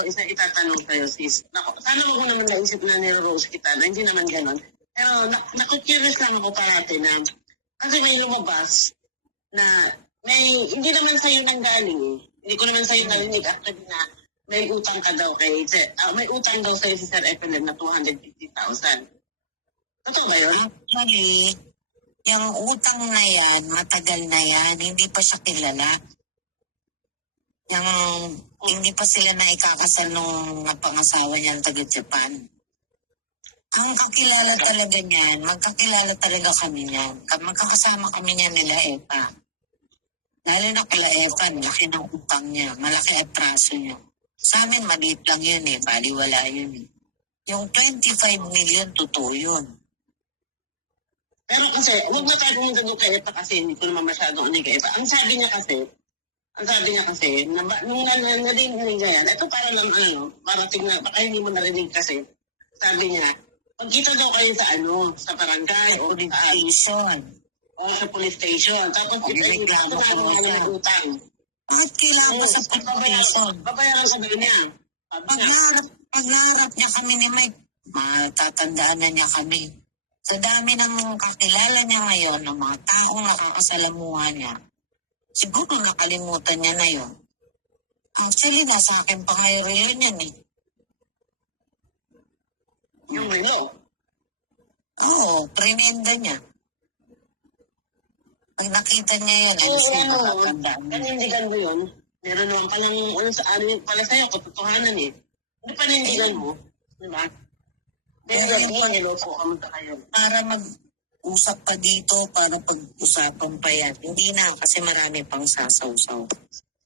ako isa itatanong sa'yo, sis. Sana mo naman naisip na nire-rose kita na hindi naman ganon. Pero naku-curious lang ako parati na kasi may lumabas na hindi naman sa'yo nanggaling eh. Hindi ko naman sa'yo narinig actually na may utang ka daw may utang daw sa'yo si Sir Evelyn na 250,000. Totoo ba yun? Actually, yung utang na yan, matagal na yan, hindi pa siya kilala. Hindi pa sila na ikakasal nung napangasawa niyan taga-Japan. Ang kakilala talaga niyan, magkakilala talaga kami niyan. Magkakasama kami niyan nila Epa. Lalo na kila Epa, laki ng utang niya, malaki ang praso niya. Sa amin, maliit lang yun eh, baliwala yun eh. Yung 25 million, totoo yun. Pero kasi, huwag na tayo pumunta doon kay Epa kasi hindi ko naman masyadong kay Epa. Ang sabi niya kasi, nung narinig niya yan, ito para lang para tingnan, baka hindi mo narinig kasi, sabi niya, pagkita daw kayo sa barangay o sa station. O sa police station. Tapos reklamo ko na utang. Bakit kailangan pa sa police station? Babayaran sa niya. Pag naharap niya kami ni Mike, matatandaan na niya kami. Sa dami ng kakilala niya ngayon, ng mga taong nakakasalamuha niya, siguro nakalimutan niya na yun. Actually, nasa akin pa kayo rin yan eh. Yung relo? Oo, prinenda niya. Pag nakita niya yan, panindigan mo yun. Meron naman palang pala sa'yo, katotohanan eh. Hindi panindigan mo, di ba? Para mag-usap pa dito, para pag-usapan pa yan. Hindi na, kasi marami pang sasaw-saw.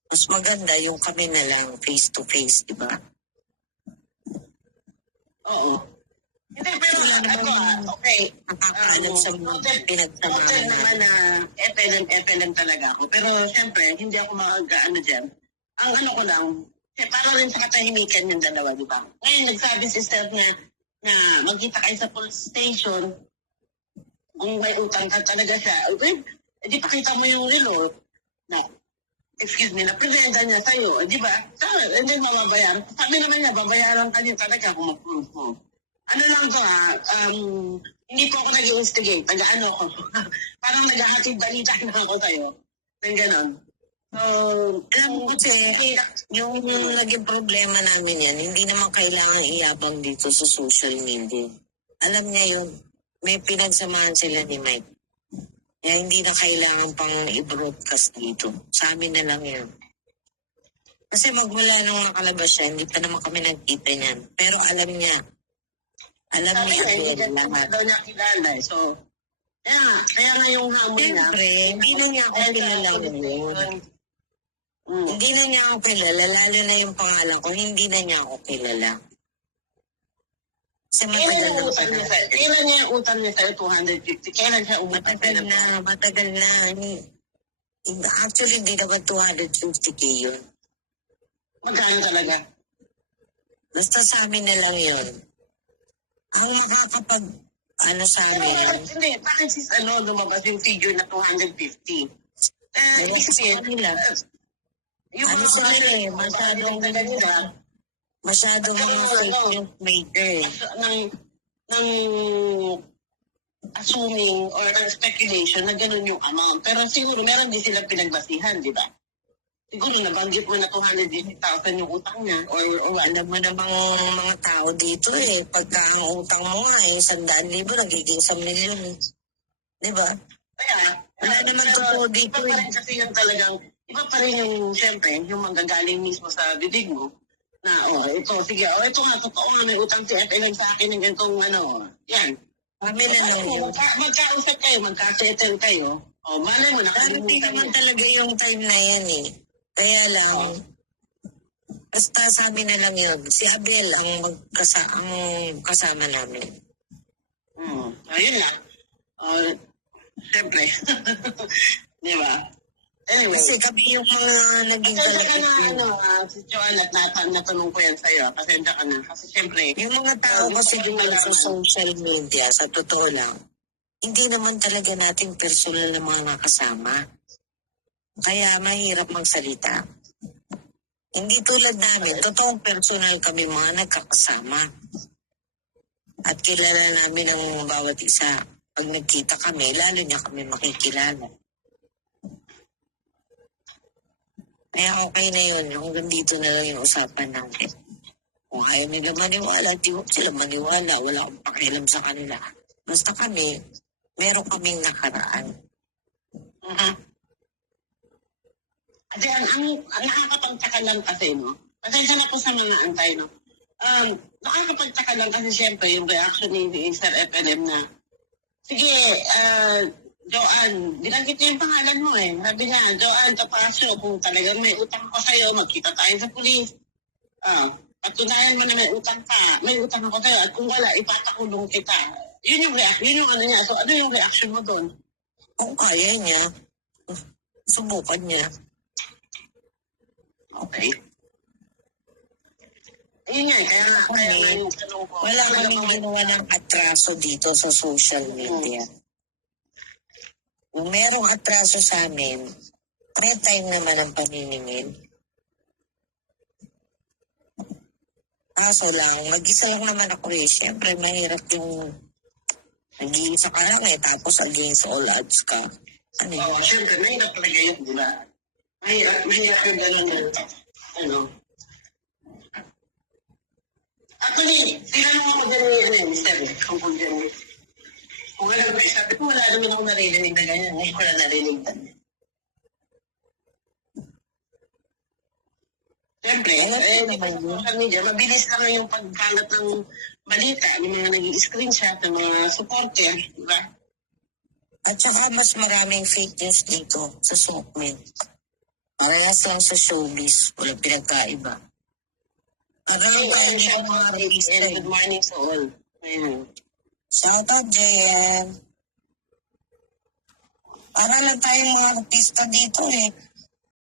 Mas maganda yung kami na lang, face-to-face, di ba? Oo. Hindi, pero okay. Nakakaalam sa mga pinagsamahan naman na FLM talaga ako. Pero siyempre, hindi ako mag-ano dyan. Ang ko lang, para rin sa katahimikan yung dalawa, di ba? Ngayon, nagsabi si Steph na magkita kayo sa police station, kung may utang ka talaga siya, okay, di pakita mo yung relo. No. Excuse me, na-presenta niya sa'yo. Di ba? Hindi na mabayaran. Sabi naman niya, babayaran ka niya talaga kung mag-prove mo. Ano lang to hindi po ako nag-instigate. Nag-ano ko. Parang naghahatid balita na ako sa'yo. Nang ganon. So, alam mo kasi, yung naging problema namin yan, hindi naman kailangan iyabang dito sa social media. Alam niya yun, may pinagsamahan sila ni Mike. Kaya hindi na kailangan pang i-broadcast dito. Sa amin na lang yun. Kasi magmula nung nakalabas siya, hindi pa naman kami nagkita niyan. Pero alam niya hindi niya kilala. So, kaya nga yung hamon niya. Siyempre, hindi na niya ako kilala ngayon. Hindi na niya ako kilala, lalo na yung pangalan ko, hindi na niya ako kilala. Kasi kailan niya yung utang niya sa'yo, 250? Kailan siya umutang? Matagal na. Actually, hindi naman 250K yun. Magkano talaga? Basta sa amin na lang yun. Ang makakapag, sa amin. Hindi, bakit lumabas yung figure na 250? Ibig sabihin, yung masyadong mga fake news maker. Ng assuming or speculation na ganun yung amount. Pero siguro meron din silang pinagbasihan, di ba? Siguro nabanggit mo na 250,000 yung utang niya. Or alam mo namang mga tao dito pagka ang utang mo nga 100,000, nagiging 1 milyon. Di ba? Kaya, wala naman totoo dito. Iba pa rin kasi yung talagang, iba pa rin yung, siyempre, yung manggagaling mismo sa bibig mo. Na, ito nga, totoo nga, may utang si FLM sa akin ng ganitong, yan. Kami na lang yun. Magkausap kayo, magkasettle kayo. Malay mo, hindi naman talaga yung time na yan Kaya lang, basta sabi na lang yun, si Abel ang kasama namin. Ayun na. Siyempre. Di ba? Anyway. Kasi kami yung mga naging kalapit si Joanne, natanong ko yan sa'yo. Pasensya ka na. Kasi siyempre, yung mga tao kasi yung sa social media, sa totoo lang, hindi naman talaga natin personal na mga nakasama. Kaya mahirap magsalita. Hindi tulad namin, totoong personal kami mga nagkakasama. At kilala namin ang bawat isa. Pag nagkita kami, lalo niya kami makikilala. Kaya okay na yun. Hanggang dito na lang yung usapan natin. Kung ayaw nila maniwala, di huwag sila maniwala. Wala akong pakialam sa kanila. Basta kami, meron kaming nakaraan. Kasi ang nakakapagtaka lang kasi, no? Pasensya na po sa mga antay, no? Nakakapagtaka lang kasi siyempre yung reaction ni Sir FLM na, sige, Joanne, binanggit niya yung pangalan mo eh. Sabi niya, Joanne, Tapasio, kung talagang may utang ko sa'yo, magkita tayo sa pulis. Patunayan mo na may utang ka, may utang ako sa'yo, at kung wala, ipatakulong kita. Yun yung reaction, yun yung ano niya. So, ano yung reaction mo doon? Kung kaya niya, subukan niya. Okay. Ayun nga, kaya yung tanong ko. Wala kaming ginawa ng atraso dito sa social media. Kung merong atraso sa amin, time naman ang paniningil. Kaso lang, mag-isa lang naman ako eh. Siyempre, mahirap yung nag-iisa ka lang eh, tapos against all odds ka. Ano Oo, yun? syempre, mahirap talaga yun, di ba? Mahirap yung gano'n na, ano. Actually, tinanong ako dyan ni Mr. Kung dyan. Kung alam ko, sabi ko, wala naman ako naririnig na ganyan. Ngayon ko na narinig na. Siyempre, social media, mabilis lang yung pagkalat ng balita, yung mga nag-i-screenshot, yung mga supporter, di ba? At saka mas maraming fake news dito sa Sokmed. Parehas lang sa showbiz, walang pinagkaiba. Parang tayo siya mga artista eh. Good morning sa all. Ayan. Shout out, JM. Para lang tayong mga artista dito eh.